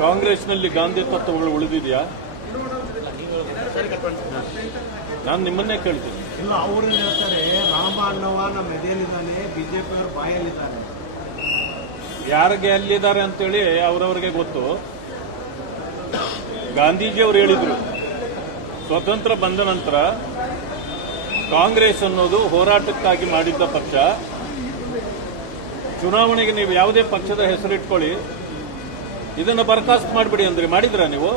ಕಾಂಗ್ರೆಸ್ನಲ್ಲಿ ಗಾಂಧಿ ತತ್ವಗಳು ಉಳಿದಿದೆಯಾ? ನಾನು ನಿಮ್ಮನ್ನೇ ಕೇಳ್ತೀನಿ. ಇಲ್ಲ, ಅವರು ಹೇಳ್ತಾರೆ ರಾಮ ಅನ್ನವ ನಮ್ಮ ಎದೆಯಲ್ಲಿದ್ದಾನೆ, ಬಿಜೆಪಿ ಅವರು ಬಾಯಲ್ಲಿದ್ದಾನೆ. ಯಾರಿಗೆ ಅಲ್ಲಿದ್ದಾರೆ ಅಂತೇಳಿ ಅವರವರಿಗೆ ಗೊತ್ತು. ಗಾಂಧೀಜಿಯವರು ಹೇಳಿದ್ರು, ಸ್ವತಂತ್ರ ಬಂದ ನಂತರ ಕಾಂಗ್ರೆಸ್ ಅನ್ನೋದು ಹೋರಾಟಕ್ಕಾಗಿ ಮಾಡಿದ್ದ ಪಕ್ಷ. ಚುನಾವಣೆಗೆ ನೀವು ಯಾವುದೇ ಪಕ್ಷದ ಹೆಸರಿಟ್ಕೊಳ್ಳಿ, ಇದನ್ನು ಬರ್ಖಾಸ್ತು ಮಾಡಿಬಿಡಿ ಅಂದ್ರೆ ಮಾಡಿದ್ರ ನೀವು?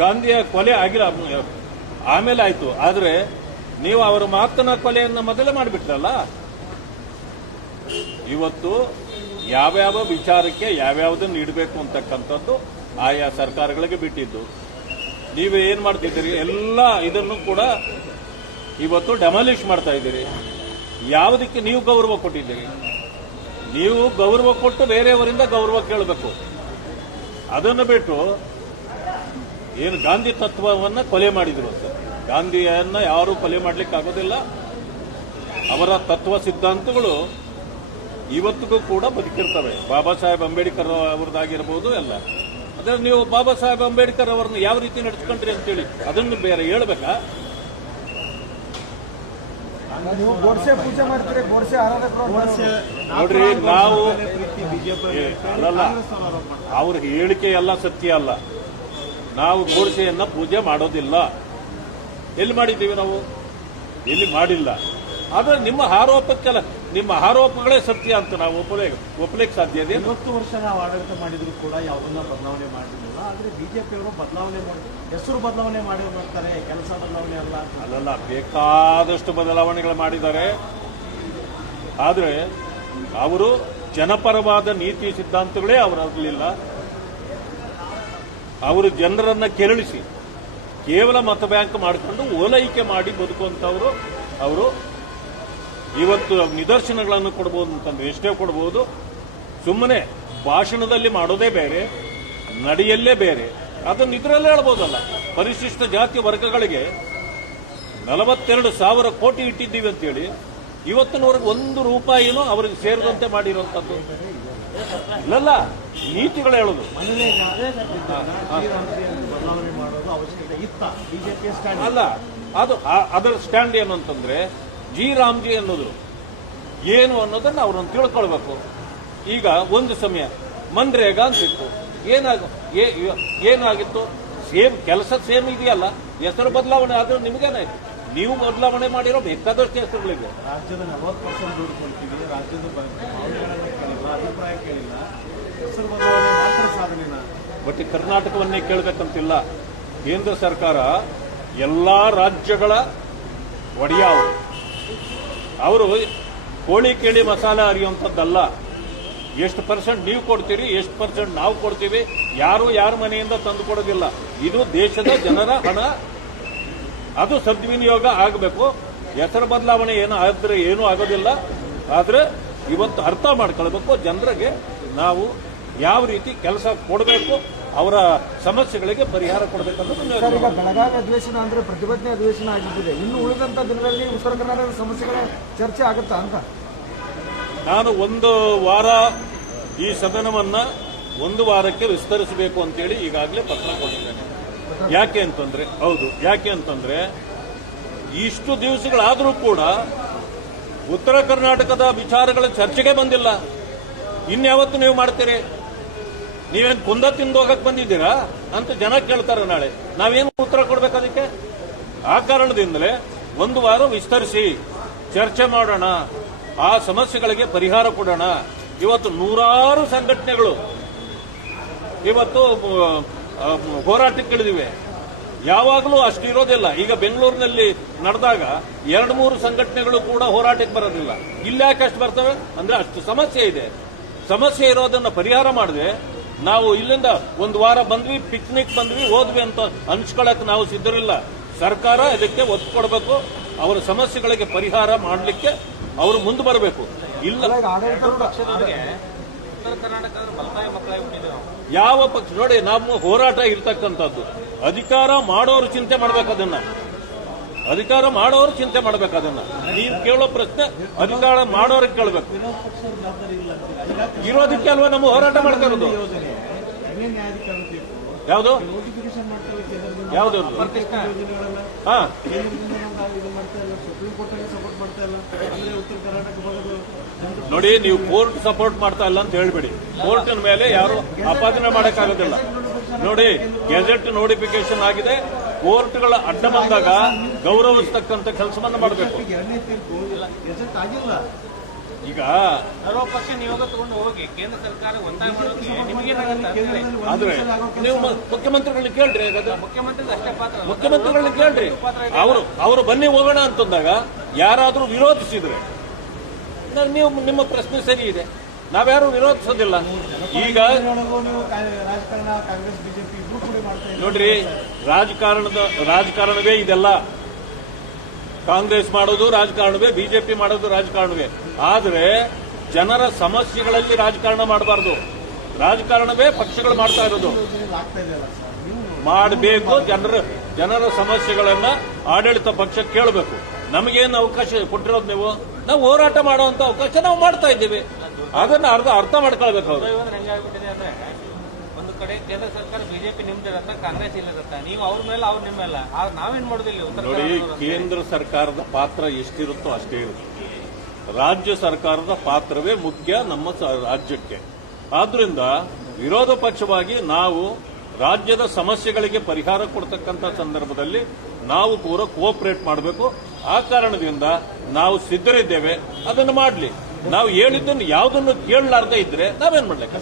ಗಾಂಧಿಯ ಕೊಲೆ ಆಗಿಲ್ಲ, ಆಮೇಲೆ ಆಯ್ತು. ಆದ್ರೆ ನೀವು ಅವರ ಮಾತನ್ನ ಕೊಲೆಯನ್ನ ಮೊದಲೇ ಮಾಡಿಬಿಟ್ರಲ್ಲ. ಇವತ್ತು ಯಾವ್ಯಾವ ವಿಚಾರಕ್ಕೆ ಯಾವ್ಯಾವುದನ್ನು ಇಡಬೇಕು ಅಂತಕ್ಕಂಥದ್ದು ಆಯಾ ಸರ್ಕಾರಗಳಿಗೆ ಬಿಟ್ಟಿದ್ದು. ನೀವು ಏನ್ ಮಾಡ್ತಿದ್ದೀರಿ? ಎಲ್ಲ ಇದನ್ನು ಕೂಡ ಇವತ್ತು ಡೆಮಾಲಿಷ್ ಮಾಡ್ತಾ ಇದ್ದೀರಿ. ಯಾವುದಕ್ಕೆ ನೀವು ಗೌರವ ಕೊಟ್ಟಿದ್ದೀರಿ? ನೀವು ಗೌರವ ಕೊಟ್ಟು ಬೇರೆಯವರಿಂದ ಗೌರವ ಕೇಳಬೇಕು. ಅದನ್ನು ಬಿಟ್ಟು ಏನು ಗಾಂಧಿ ತತ್ವವನ್ನ ಕೊಲೆ ಮಾಡಿದ್ರು ಅಂತ. ಗಾಂಧಿಯನ್ನ ಯಾರು ಕೊಲೆ ಮಾಡ್ಲಿಕ್ಕೆ ಆಗೋದಿಲ್ಲ. ಅವರ ತತ್ವ ಸಿದ್ಧಾಂತಗಳು ಇವತ್ತಿಗೂ ಕೂಡ ಬದುಕಿರ್ತವೆ. ಬಾಬಾ ಸಾಹೇಬ್ ಅಂಬೇಡ್ಕರ್ ಅವರದಾಗಿರ್ಬೋದು ಎಲ್ಲ. ಅದ್ರ ನೀವು ಬಾಬಾ ಸಾಹೇಬ್ ಅಂಬೇಡ್ಕರ್ ಅವರನ್ನ ಯಾವ ರೀತಿ ನಡೆಸ್ಕೊಂಡ್ರಿ ಅಂತೇಳಿ ಅದನ್ನು ಬೇರೆ ಹೇಳ್ಬೇಕಾ? ನೀವು ಗೋಡ್ಸೆ ಪೂಜೆ ಮಾಡ್ತೀರಿ, ಗೋಡ್ಸೆ ಆರಾಧಕರು ನೋಡ್ರಿ, ನಾವು ಅಲ್ಲಲ್ಲ, ಅವ್ರ ಹೇಳಿಕೆ ಎಲ್ಲ ಸತ್ಯ ಅಲ್ಲ. ನಾವು ಗೋಡ್ಸೆಯನ್ನ ಪೂಜೆ ಮಾಡೋದಿಲ್ಲ. ಎಲ್ಲಿ ಮಾಡಿದ್ದೀವಿ ನಾವು? ಎಲ್ಲಿ ಮಾಡಿಲ್ಲ. ಆದ್ರೆ ನಿಮ್ಮ ಆರೋಪಕ್ಕೆಲ್ಲ, ನಿಮ್ಮ ಆರೋಪಗಳೇ ಸತ್ಯ ಅಂತ ನಾವು ಒಪ್ಪಲಿಕ್ಕೆ ಸಾಧ್ಯ ಇದೆ. 20 ವರ್ಷ ನಾವು ಆಡಳಿತ ಮಾಡಿದ್ರು ಕೂಡ ಯಾವುದನ್ನ ಬದಲಾವಣೆ ಮಾಡಿರಲಿಲ್ಲ. ಆದ್ರೆ ಬಿಜೆಪಿಯವರು ಬದಲಾವಣೆ ಮಾಡಿ, ಹೆಸರು ಬದಲಾವಣೆ ಮಾಡಿರ್ತಾರೆ, ಕೆಲಸ ಬದಲಾವಣೆ ಅಲ್ಲ. ಅಲ್ಲಲ್ಲ, ಬೇಕಾದಷ್ಟು ಬದಲಾವಣೆಗಳು ಮಾಡಿದ್ದಾರೆ. ಆದ್ರೆ ಅವರು ಜನಪರವಾದ ನೀತಿ ಸಿದ್ಧಾಂತಗಳೇ ಅವರಲ್ಲಿಲ್ಲ. ಅವರು ಜನರನ್ನ ಕೆರಳಿಸಿ ಕೇವಲ ಮತ ಬ್ಯಾಂಕ್ ಮಾಡಿಕೊಂಡು ಓಲೈಕೆ ಮಾಡಿ ಬದುಕುವಂತವರು. ಅವರು ಇವತ್ತು ನಿದರ್ಶನಗಳನ್ನು ಕೊಡಬಹುದು ಅಂತಂದ್ರೆ ಎಷ್ಟೇ ಕೊಡಬಹುದು. ಸುಮ್ಮನೆ ಭಾಷಣದಲ್ಲಿ ಮಾಡೋದೇ ಬೇರೆ, ನಡೆಯಲ್ಲೇ ಬೇರೆ. ಅದನ್ನು ಇದರಲ್ಲೇ ಹೇಳ್ಬೋದಲ್ಲ. ಪರಿಶಿಷ್ಟ ಜಾತಿ ವರ್ಗಗಳಿಗೆ 42,000 ಕೋಟಿ ಇಟ್ಟಿದ್ದೀವಿ ಅಂತೇಳಿ ಇವತ್ತಿನವರೆಗೆ 1 ರೂಪಾಯಿನೂ ಅವರಿಗೆ ಸೇರಿದಂತೆ ಮಾಡಿರುವಂತದ್ದು ಇಲ್ಲಲ್ಲ. ನೀತಿಗಳು ಹೇಳೋದು ಬದಲಾವಣೆ ಮಾಡೋದು ಅವಶ್ಯಕತೆ ಇತ್ತ ಬಿಜೆಪಿ ಅಲ್ಲ. ಅದು ಅದರ ಸ್ಟ್ಯಾಂಡ್ ಏನು ಅಂತಂದ್ರೆ, ಜಿ ರಾಮ್ಜಿ ಅನ್ನೋದು ಏನು ಅನ್ನೋದನ್ನ ಅವ್ರನ್ನ ತಿಳ್ಕೊಳ್ಬೇಕು. ಈಗ ಒಂದು ಸಮಯ ಮನ್ರೇಗಾ ಅಂತಿತ್ತು. ಏನಾಗಿತ್ತು? ಸೇಮ್ ಕೆಲಸ ಸೇಮ್ ಇದೆಯಲ್ಲ, ಹೆಸರು ಬದಲಾವಣೆ ಆದ್ರೂ ನಿಮಗೇನಾಯ್ತು? ನೀವು ಬದಲಾವಣೆ ಮಾಡಿರೋ ಬೇಕಾದಷ್ಟು ಹೆಸರುಗಳಿವೆ. ರಾಜ್ಯದ 40% ದುಡ್ಡು ಕೊಡ್ತೀವಿ, ರಾಜ್ಯದ ಕೇಳಿಲ್ಲ, ಅಭಿಪ್ರಾಯ ಕೇಳಿಲ್ಲ, ಹೆಸರು ಬದಲಾವಣೆ ಮಾತ್ರ ಸಾಧನೆನ. ಬಟ್ ಕರ್ನಾಟಕವನ್ನೇ ಕೇಳಬೇಕಂತಿಲ್ಲ. ಕೇಂದ್ರ ಸರ್ಕಾರ ಎಲ್ಲಾ ರಾಜ್ಯಗಳ ಒಡೆಯ ಅವರು ಕೋಳಿ ಕೇಳಿ ಮಸಾಲೆ ಅರಿಯುವಂಥದ್ದಲ್ಲ. ಎಷ್ಟು % ನೀವು ಕೊಡ್ತೀರಿ, ಎಷ್ಟು % ನಾವು ಕೊಡ್ತೀವಿ. ಯಾರು ಯಾರ ಮನೆಯಿಂದ ತಂದು ಕೊಡೋದಿಲ್ಲ. ಇದು ದೇಶದ ಜನರ ಹಣ. ಅದು ಸದ್ವಿನಿಯೋಗ ಆಗಬೇಕು. ಹೆಸರು ಬದಲಾವಣೆ ಆದ್ರೆ ಏನೂ ಆಗೋದಿಲ್ಲ. ಆದ್ರೆ ಇವತ್ತು ಅರ್ಥ ಮಾಡ್ಕೊಳ್ಬೇಕು ಜನರಿಗೆ, ನಾವು ಯಾವ ರೀತಿ ಕೆಲಸ ಕೊಡಬೇಕು, ಅವರ ಸಮಸ್ಯೆಗಳಿಗೆ ಪರಿಹಾರ ಕೊಡಬೇಕನ್ನೋದು. ಈಗ ಬೆಳಗಾವಿ ಅಧಿವೇಶನ ಅಂದ್ರೆ ಪ್ರತಿಭಟನೆ ಅಧಿವೇಶನ ಆಗಿದ್ದಿದೆ. ಇನ್ನು ಉಳಿದಂತ ದಿನಗಳಲ್ಲಿ ಉತ್ತರ ಕರ್ನಾಟಕದ ಸಮಸ್ಯೆಗಳ ಚರ್ಚೆ ಆಗುತ್ತಾ ಅಂತ ನಾನು 1 ವಾರ ಈ ಸದನವನ್ನ 1 ವಾರಕ್ಕೆ ವಿಸ್ತರಿಸಬೇಕು ಅಂತೇಳಿ ಈಗಾಗಲೇ ಪತ್ರ ಕೊಟ್ಟಿದ್ದೇನೆ. ಯಾಕೆ ಅಂತಂದ್ರೆ ಇಷ್ಟು ದಿವಸಗಳಾದರೂ ಕೂಡ ಉತ್ತರ ಕರ್ನಾಟಕದ ವಿಚಾರಗಳ ಚರ್ಚೆಗೆ ಬಂದಿಲ್ಲ. ಇನ್ಯಾವತ್ತು ನೀವು ಮಾಡ್ತೀರಿ? ನೀವೇನು ಕುಂದ ತಿಂದು ಹೋಗಕ್ಕೆ ಬಂದಿದ್ದೀರಾ ಅಂತ ಜನ ಕೇಳ್ತಾರೆ ನಾಳೆ. ನಾವೇನು ಉತ್ತರ ಕೊಡ್ಬೇಕು ಅದಕ್ಕೆ? ಆ ಕಾರಣದಿಂದಲೇ 1 ವಾರ ವಿಸ್ತರಿಸಿ ಚರ್ಚೆ ಮಾಡೋಣ, ಆ ಸಮಸ್ಯೆಗಳಿಗೆ ಪರಿಹಾರ ಕೊಡೋಣ. ಇವತ್ತು ನೂರಾರು ಸಂಘಟನೆಗಳು ಇವತ್ತು ಹೋರಾಟಕ್ಕಿಳಿದಿವೆ. ಯಾವಾಗಲೂ ಅಷ್ಟು ಇರೋದಿಲ್ಲ. ಈಗ ಬೆಂಗಳೂರಿನಲ್ಲಿ ನಡೆದಾಗ 2-3 ಸಂಘಟನೆಗಳು ಕೂಡ ಹೋರಾಟಕ್ಕೆ ಬರೋದಿಲ್ಲ. ಇಲ್ಲಿ ಯಾಕೆ ಅಷ್ಟು ಬರ್ತವೆ ಅಂದ್ರೆ ಅಷ್ಟು ಸಮಸ್ಯೆ ಇದೆ. ಸಮಸ್ಯೆ ಇರೋದನ್ನ ಪರಿಹಾರ ಮಾಡದೆ ನಾವು ಇಲ್ಲಿಂದ 1 ವಾರ ಬಂದ್ವಿ, ಪಿಕ್ನಿಕ್ ಬಂದ್ವಿ, ಹೋದ್ವಿ ಅಂತ ಅನ್ಸ್ಕೊಳಕ್ ನಾವು ಸಿದ್ಧರಿಲ್ಲ. ಸರ್ಕಾರ ಇದಕ್ಕೆ ಒತ್ತು ಕೊಡಬೇಕು. ಅವರ ಸಮಸ್ಯೆಗಳಿಗೆ ಪರಿಹಾರ ಮಾಡಲಿಕ್ಕೆ ಅವರು ಮುಂದೆ ಬರಬೇಕು. ಇಲ್ಲ ಯಾವ ಪಕ್ಷ ನೋಡಿ, ನಮ್ಮ ಹೋರಾಟ ಇರ್ತಕ್ಕಂಥದ್ದು ಅಧಿಕಾರ ಮಾಡೋರು ಚಿಂತೆ ಮಾಡ್ಬೇಕು. ಅದನ್ನ ಅಧಿಕಾರ ಮಾಡೋರು ಚಿಂತೆ ಮಾಡ್ಬೇಕು ಅದನ್ನ. ನೀವು ಕೇಳೋ ಪ್ರಶ್ನೆ ಅಧಿಕಾರ ಮಾಡೋರಿಗೆ ಕೇಳಬೇಕು. ವಿರೋಧ ಪಕ್ಷದ ಜವಾಬ್ದಾರಿ ಇಲ್ಲ ಅಂತೀರಾ? ಈಗ ಇರೋದಕ್ಕೆ ಅಲ್ವಾ ನಮ್ಮ ಹೋರಾಟ ಮಾಡ್ತಾ ಇರೋದು. ಯೋಜನೆ ಅನ್ಯ ನ್ಯಾಯಾಧಿಕರಣ ಬೇಕು, ಯಾವುದು ನೋಟಿಫಿಕೇಶನ್ ಮಾಡ್ತೇವೆ ಕೇಂದ್ರದಿಂದ, ಯಾವುದು ಯೋಜನೆಗಳೆಲ್ಲ ಹಾ ಕೇಂದ್ರದಿಂದ ನಾವು ಇದು ಮಾಡ್ತಾ ಇಲ್ಲ, ಸುಪ್ರೀಂ ಕೋರ್ಟ್ ಸಪೋರ್ಟ್ ಮಾಡ್ತಾ ಇಲ್ಲ. ಅಂದ್ರೆ ಉತ್ತರ ಕರ್ನಾಟಕ ಭಾಗದ ಜನರು ನೋಡಿ, ನೀವು ಕೋರ್ಟ್ ಸಪೋರ್ಟ್ ಮಾಡ್ತಾ ಇಲ್ಲ ಅಂತ ಹೇಳ್ಬೇಡಿ. ಕೋರ್ಟಿನ ಮೇಲೆ ಯಾರು ಆಪಾದನೆ ಮಾಡಕ್ಕಾಗೋದಿಲ್ಲ. ನೋಡಿ, ಗೆಜೆಟ್ ನೋಟಿಫಿಕೇಶನ್ ಆಗಿದೆ. ಕೋರ್ಟ್ಗಳ ಅಡ್ಡ ಬಂದಾಗ ಗೌರವಿಸ್ತಕ್ಕಂಥ ಕೆಲಸವನ್ನ ಮಾಡಬೇಕು. ಎರಡನೇ ತೀರ್ಪು ಗೆಜೆಟ್ ಆಗಿಲ್ಲ. ಈಗ ಸರ್ವಪಕ್ಷ ನಿಯೋಗ ತಗೊಂಡು ಹೋಗಿ ಕೇಂದ್ರ ಸರ್ಕಾರ ಒತ್ತಾಯ ಮಾಡೋಕೆ ನಿಮಗೇನಾಗತ್ತೆ ಅಂದ್ರೆ ಆದ್ರೆ ನೀವು ಮುಖ್ಯಮಂತ್ರಿಗಳನ್ನ ಕೇಳ್ರಿ. ಅದು ಮುಖ್ಯಮಂತ್ರಿ ಅಷ್ಟೇ ಪಾತ್ರ. ಮುಖ್ಯಮಂತ್ರಿಗಳನ್ನ ಕೇಳ್ರಿ. ಅವರು ಬನ್ನಿ ಹೋಗೋಣ ಅಂತಂದಾಗ ಯಾರಾದ್ರೂ ವಿರೋಧಿಸಿದ್ರೆ ನೀವು ನಿಮ್ಮ ಪ್ರಶ್ನೆ ಸರಿ ಇದೆ, ನಾವ್ಯಾರು ವಿರೋಧಿಸೋದಿಲ್ಲ. ಈಗ ಒಳಗೂ ನೀವು ರಾಜಕಾರಣ ಕಾಂಗ್ರೆಸ್ ಬಿಜೆಪಿ ಇಬ್ರು ಕೂಡ ಮಾಡ್ತಾ ಇದ್ದಾರೆ. ನೋಡ್ರಿ, ರಾಜಕಾರಣವೇ ಇದೆಲ್ಲ. ಕಾಂಗ್ರೆಸ್ ಮಾಡೋದು ರಾಜಕಾರಣವೇ, ಬಿಜೆಪಿ ಮಾಡೋದು ರಾಜಕಾರಣವೇ. ಆದ್ರೆ ಜನರ ಸಮಸ್ಯೆಗಳಲ್ಲಿ ರಾಜಕಾರಣ ಮಾಡಬಾರ್ದು. ರಾಜಕಾರಣವೇ ಪಕ್ಷಗಳು ಮಾಡ್ತಾ ಇರೋದು. ಆಗ್ತಾ ಇದೆಯಲ್ಲ ಸರ್, ನೀವು ಮಾಡಬೇಕು. ಜನರ ಸಮಸ್ಯೆಗಳನ್ನ ಆಡಳಿತ ಪಕ್ಷ ಕೇಳಬೇಕು. ನಮಗೇನು ಅವಕಾಶ ಕೊಟ್ಟಿರೋದು ನೀವು? ನಾವು ಹೋರಾಟ ಮಾಡುವಂತ ಅವಕಾಶ ನಾವು ಮಾಡ್ತಾ ಇದ್ದೀವಿ. ಅದನ್ನ ಅರ್ಥ ಮಾಡ್ಕೊಳ್ಬೇಕು ಅವರು. ಇವಾಗ ಹೆಂಗಾಗ್ಬಿಟ್ಟಿದೆ ಅಂದ್ರೆ ಒಂದು ಕಡೆ ಕೇಂದ್ರ ಸರ್ಕಾರ ಬಿಜೆಪಿ ನಿಮ್ದಿರತ್ತ, ಕಾಂಗ್ರೆಸ್ ಇಲ್ಲದತ್ತ. ನೀವು ಅವ್ರ ಮೇಲೆ ಅವ್ರು ನಿಮ್ಮ ಮೇಲೆ. ನಾವೇನ್ ಮಾಡೋದಿಲ್ಲ. ಉತ್ತರ ನೋಡಿ, ಕರ್ನಾಟಕದವ್ರು. ಕೇಂದ್ರ ಸರ್ಕಾರದ ಪಾತ್ರ ಎಷ್ಟಿರುತ್ತೋ ಅಷ್ಟೇ ಇರುತ್ತೆ. ರಾಜ್ಯ ಸರ್ಕಾರದ ಪಾತ್ರವೇ ಮುಖ್ಯ ನಮ್ಮ ರಾಜ್ಯಕ್ಕೆ. ಆದ್ರಿಂದ ವಿರೋಧ ಪಕ್ಷವಾಗಿ ನಾವು ರಾಜ್ಯದ ಸಮಸ್ಯೆಗಳಿಗೆ ಪರಿಹಾರ ಕೊಡ್ತಕ್ಕಂಥ ಸಂದರ್ಭದಲ್ಲಿ ನಾವು ಕೂಡ ಕೋಆಪರೇಟ್ ಮಾಡಬೇಕು. ಆ ಕಾರಣದಿಂದ ನಾವು ಸಿದ್ಧರಿದ್ದೇವೆ. ಅದನ್ನು ಮಾಡಲಿ. ನಾವು ಹೇಳಿದ್ದನ್ನು ಯಾವುದನ್ನು ಕೇಳಲಾರ್ದೇ ಇದ್ರೆ ನಾವೇನ್ ಮಾಡ್ಲಿಕ್ಕೆ